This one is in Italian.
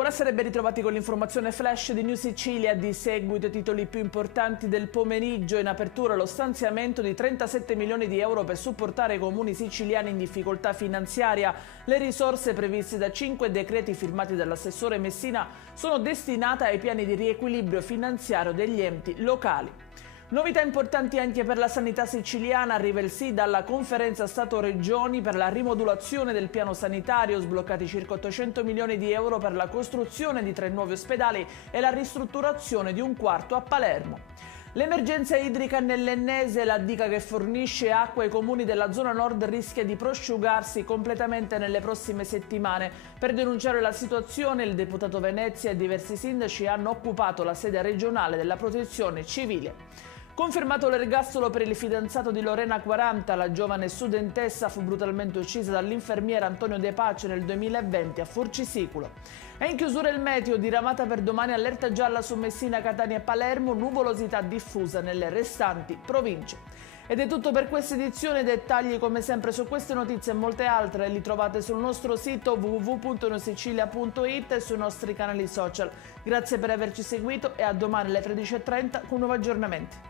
Buonasera e ben ritrovati con l'informazione flash di New Sicilia. Di seguito i titoli più importanti del pomeriggio. In apertura lo stanziamento di 37 milioni di euro per supportare i comuni siciliani in difficoltà finanziaria. Le risorse previste da 5 decreti firmati dall'assessore Messina sono destinate ai piani di riequilibrio finanziario degli enti locali. Novità importanti anche per la sanità siciliana. Arriva il sì dalla conferenza Stato-Regioni per la rimodulazione del piano sanitario, sbloccati circa 800 milioni di euro per la costruzione di 3 nuovi ospedali e la ristrutturazione di un quarto a Palermo. L'emergenza idrica nell'Ennese, la diga che fornisce acqua ai comuni della zona nord rischia di prosciugarsi completamente nelle prossime settimane. Per denunciare la situazione il deputato Venezia e diversi sindaci hanno occupato la sede regionale della protezione civile. Confermato l'ergastolo per il fidanzato di Lorena 40, la giovane studentessa fu brutalmente uccisa dall'infermiere Antonio De Pace nel 2020 a Furcisicolo. È in chiusura il meteo, diramata per domani allerta gialla su Messina, Catania e Palermo, nuvolosità diffusa nelle restanti province. Ed è tutto per questa edizione. Dettagli come sempre su queste notizie e molte altre li trovate sul nostro sito www.neusicilia.it e sui nostri canali social. Grazie per averci seguito e a domani alle 13:30 con nuovi aggiornamenti.